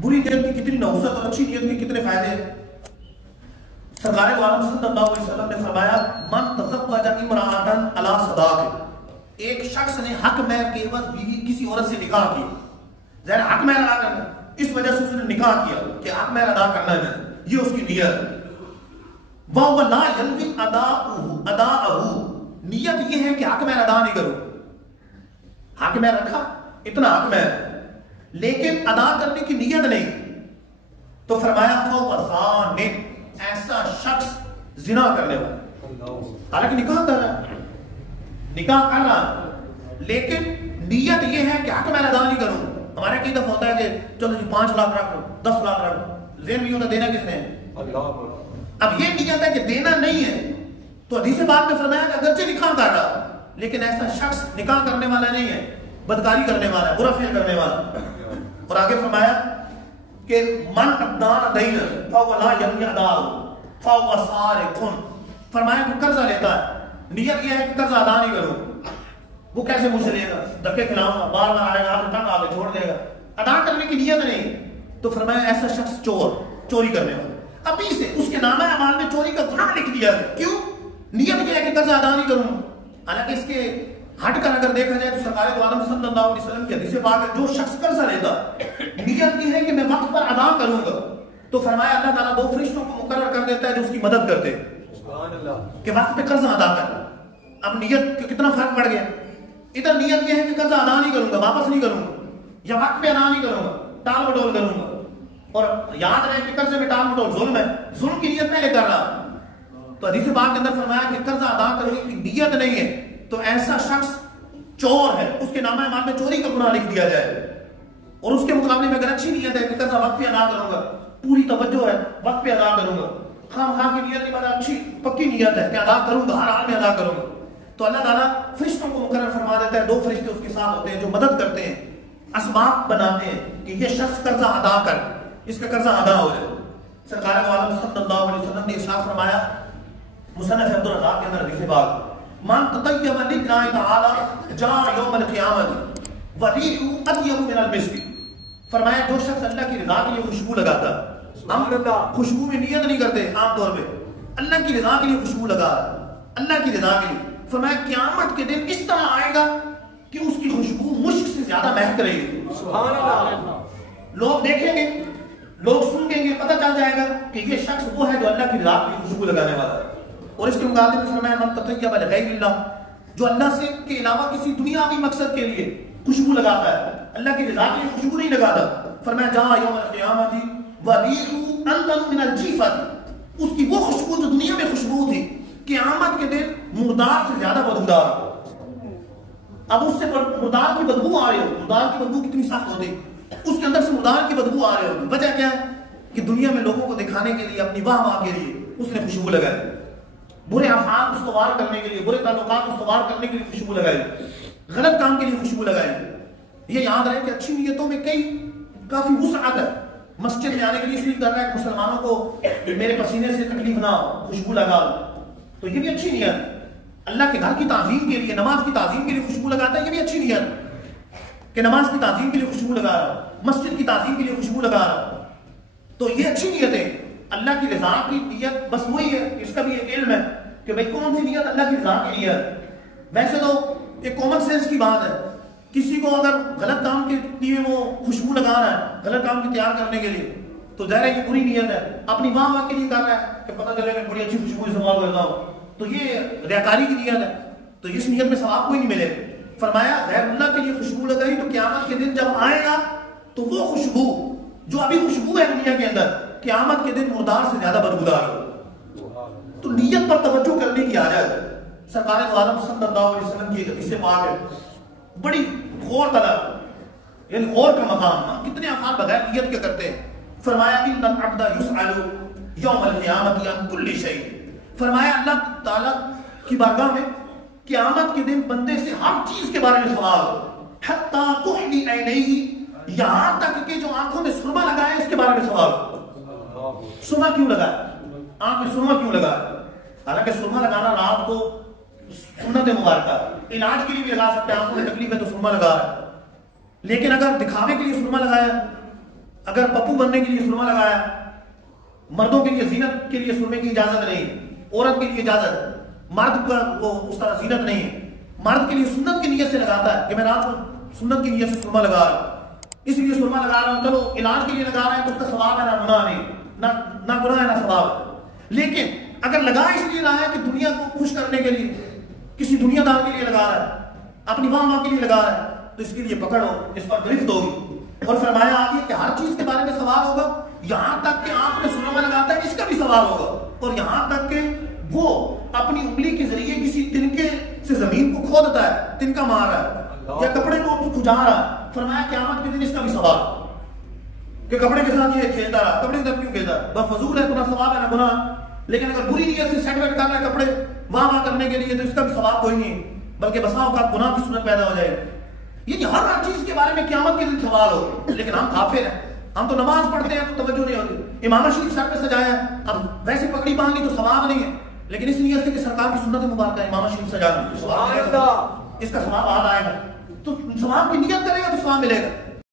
बुरी नीयत की कितनी नौसत और अच्छी नीयत के कितने फायदे हैं। सरकार दो आलम सल्लल्लाहु अलैहि वसल्लम ने फरमाया, मन तज़व्वजा इम्राअतन अला सदाक़, एक शख्स ने हक महर के एवज बीवी किसी औरत से निकाह किया, ज़ाहिर हक महर अदा करना, इस वजह से उसने निकाह किया कि हक महर अदा करना है, ये उसकी नीयत। वह ला यल्वी अदाअहु, नीयत ये है कि हक महर अदा नहीं करूं, हक महर रखा इतना हक महर, लेकिन अदा करने की नीयत नहीं, तो फरमाया ऐसा शख्स जिना करने वाला, हालांकि निकाह कर रहा है, निकाह कर रहा है, लेकिन नीयत ये है कि हक मैं अदा नहीं करूं। हमारे कई दफा होता है कि चलो जी 5 लाख रख लो, 10 लाख रख लो, ज़हन में होता देना किसने है, अब ये नीयत है कि देना नहीं है, तो हदीस बात में फरमाया कि अगरचे निकाह कर रहा लेकिन ऐसा शख्स निकाह करने वाला नहीं है, बदकारी करने वाला है, बुरा फेल करने वाला। और आगे फरमाया कि मन अदान दैन फवला यदाउ फवसारिकुन, फरमाया कि कर्जा लेता है, नियत यह है कि कर्जा अदा नहीं करूं, वो कैसे मुझसे लेगा, धक्के खिलाऊंगा, बार बार आएगा, तंग आके छोड़ देगा, अदा करने की नियत नहीं, तो फरमाया ऐसा शख्स चोरी करने वाला, अभी से उसके नामे अमाल में चोरी का गुनाह लिख दिया है। क्यों? नियत यह है कि कर्जा अदा नहीं करूं। हालांकि इसके हटकर अगर देखा जाए तो सरकार दो आलम सल्लल्लाहु अलैहि वसल्लम की हदीस पाक है, जो शख्स कर्जा लेता नियत ये है कि मैं वक्त पर अदा करूंगा, तो फरमाया अल्लाह ताला 2 फरिश्तों को मुकर्रर कर देता है जो उसकी मदद करते हैं कि वक्त पे कर्जा अदा कर। अब नियत का कितना फर्क पड़ गया, इधर नियत ये है कि कर्जा अदा नहीं करूंगा, वापस नहीं करूंगा, या वक्त पे अदा नहीं करूंगा, टाल मटोल करूंगा, और याद रहे कि कर्जे में टाल मटोल जुल्म है, जुल्म की नियत पहले कर रहा। तो हदीस पाक के अंदर फरमाया कि कर्जा अदा करने की नियत नहीं है, तो ऐसा शख्स चोर है, उसके नामे अमाल में चोरी का गुनाह लिख दिया जाए। और उसके मुकाबले में अगर अच्छी नियत है कि कर्जा वक्त पे अदा करूंगा, पूरी तवज्जो है, वक्त पे अदा करूंगा, खाम की नियत नहीं, मतलब अच्छी पक्की नियत है कि अदा करूंगा, हर हाल में अदा करूंगा, तो अल्लाह ताला फरिश्तों को मुकर्रर फरमा देता है, 2 फरिश्ते उसके साथ होते हैं जो मदद करते हैं, असबाब बनाते हैं कि ये शख्स कर्जा अदा कर, इसका कर्जा अदा हो जाए। सरकार दो आलम सल्लल्लाहु अलैहि वसल्लम ने इरशाद फरमाया मुसन्नफ अब्दुल रज़्ज़ाक़ के अंदर हदीस पाक, मन ततय्यब लिल्लाहि तआला जा यौमल क़ियामत व रीहु अत्यब मिनल मिस्क, फरमाया जो शख्स अल्लाह की रज़ा के लिए खुशबू लगाता, हम खुशबू में नियत नहीं करते आम तौर पे, अल्लाह की रज़ा के लिए खुशबू लगा, अल्लाह की रज़ा के लिए, फरमाया क़यामत के दिन इस तरह आएगा कि उसकी खुशबू मुश्क से ज्यादा महक रहेगी। सुभान अल्लाह, लोग देखेंगे, लोग सुनेंगे, पता चल जाएगा कि ये शख्स वो है जो अल्लाह की रज़ा के लिए खुशबू लगाने वाला है। और इसके मुकाबले में फरमाया मन ततय्यब लिग़ैरिल्लाह, जो अल्लाह से के अलावा किसी दुनियावी मकसद के लिए खुशबू लगाता है, अल्लाह की रज़ा के लिए खुशबू नहीं लगाता, फरमाया जा यौमल क़ियामती व रीहु अनतनु मिनल जीफत, उसकी वो खुशबू जो दुनिया में खुशबू थी, क़यामत के दिन मुर्दार से ज्यादा बदबूदार। अब उससे मुर्दार की बदबू आ रही हो, मुर्दार की बदबू कितनी सख्त होती, उसके अंदर से मुर्दार की बदबू आ रही होगी। वजह क्या है कि दुनिया में लोगों को दिखाने के लिए, अपनी वाह वाह के लिए उसने खुशबू लगाई, बुरे अफ़आल उस्तवार करने के लिए, बुरे ताल्लुकात उस्तवार करने के लिए खुशबू लगाई, गलत काम के लिए खुशबू लगाई। ये याद रहे कि अच्छी नियतों में काफी वुसअत है। मस्जिद में आने के लिए इसलिए कर रहा है कि मुसलमानों को मेरे पसीने से तकलीफ ना हो, खुशबू लगा, तो ये भी अच्छी नियत। अल्लाह के घर की ताज़ीम के लिए, नमाज की ताज़ीम के लिए खुशबू लगाता है, ये भी अच्छी नियत कि नमाज की ताज़ीम के लिए खुशबू लगा रहा, मस्जिद की ताज़ीम के लिए खुशबू लगा रहा, तो ये अच्छी नियत है। अल्लाह की रज़ा की नियत बस वही है, इसका भी एक इल्म है कि भाई कौन सी नियत अल्लाह की रज़ा के लिए है। वैसे तो एक कॉमन सेंस की बात है, किसी को अगर गलत काम के लिए वो खुशबू लगा रहा है, गलत काम की तैयार करने के लिए, तो ज़ाहिर है ये बुरी नियत है, अपनी वाह वाह के लिए कर रहा है कि पता चले मैं बड़ी अच्छी खुशबू इस्तेमाल करता हूँ, तो ये रियाकारी की नियत है, तो इस नियत में सवाब कोई नहीं मिलेगा। फरमाया गैरुल्लाह के लिए खुशबू लगाई तो क़यामत के दिन जब आएगा तो वो खुशबू जो अभी खुशबू है दुनिया के अंदर, क़यामत के दिन मुर्दार से ज्यादा बदबूदार हो। तो नियत पर तवज्जो करने की आदत है। सरकार दो आलम सल्लल्लाहु अलैहि वसल्लम की हदीस पाक है, बड़ी गौर तलब, यानी गौर का मकाम, कितने अफआल बगैर नियत के करते हैं। फरमाया इन्नल अब्दा युसअलु यौमल क़ियामति अन कुल्ली शै, फरमाया अल्लाह ताला की बारगाह में क़यामत के दिन बंदे से हर चीज के बारे में सवाल हो, हत्ता कुहली ऐनैहि, यहां तक कि जो आंखों में सुरमा लगाया इसके बारे में सवाल हो। सुरमा क्यों लगाया, आंख में सुरमा क्यों लगाया? हालांकि सुरमा लगाना रात को सुन्नत मुबारका, इलाज के लिए भी लगा सकते हैं, आंखों में तकलीफ है तो सुरमा लगा रहा है, लेकिन अगर दिखावे के लिए सुरमा लगाया اگر پپو بننے کے لیے سرما لگایا، مردوں کے لیے زینت کے لیے سرمے کی اجازت نہیں ہے، عورت کے لیے اجازت ہے، مرد کا وہ اس طرح زینت نہیں ہے، مرد کے لیے سنت کی نیت سے لگاتا ہے کہ میں رات کو سنت کی نیت سے سرما لگا رہا ہوں، اس لیے سرما لگا رہا ہوں، چلو علاج کے لیے لگا رہا ہے تو اس کا ثواب ہے، نہ گناہ نہیں، نہ گناہ ہے نہ ثواب ہے۔ لیکن اگر لگا اس لیے رہا ہے کہ دنیا کو خوش کرنے کے لیے، کسی دنیا دار کے لیے لگا رہا ہے، اپنی واہ کے لیے لگا رہا ہے، تو اس کے لیے پکڑ ہو، اس پر گرفت ہوگی۔ اور فرمایا آگے کہ ہر چیز کے بارے میں سوال ہوگا، یہاں تک کہ آنکھ میں سرما لگاتا ہے اس کا بھی سوال ہوگا، اور یہاں تک کہ وہ اپنی انگلی کے ذریعے کسی تنکے سے زمین کو کھودتا ہے، تنکا مار رہا ہے یا کپڑے کو کھجا رہا ہے، فرمایا قیامت کے دن اس کا بھی سوال کہ کپڑے کے ساتھ یہ کھیلتا رہا، کپڑے کے ساتھ کیوں کھیلتا ہے، بس فضول ہے، نہ ثواب ہے نہ گناہ۔ لیکن اگر بری نیت سے سیٹ ویٹ کر رہا ہے کپڑے واہ کرنے کے لیے تو اس کا بھی ثواب کوئی نہیں، بلکہ بسا اوقات گناہ کی صورت پیدا ہو جائے گی۔ یعنی ہر چیز کے بارے میں قیامت کے دن سوال ہوگا، لیکن ہم غافل ہیں، ہم تو نماز پڑھتے ہیں تو توجہ نہیں ہوتی، امامہ شریف سر پہ سجایا ہے، اب ویسے پگڑی باندھ لی تو ثواب نہیں ہے، لیکن اس نیت سے کہ سرکار کی سنت مبارکہ امامہ شریف سجانا، اس کا ثواب آ آئے گا، تو ثواب کی نیت کرے گا تو ثواب ملے گا۔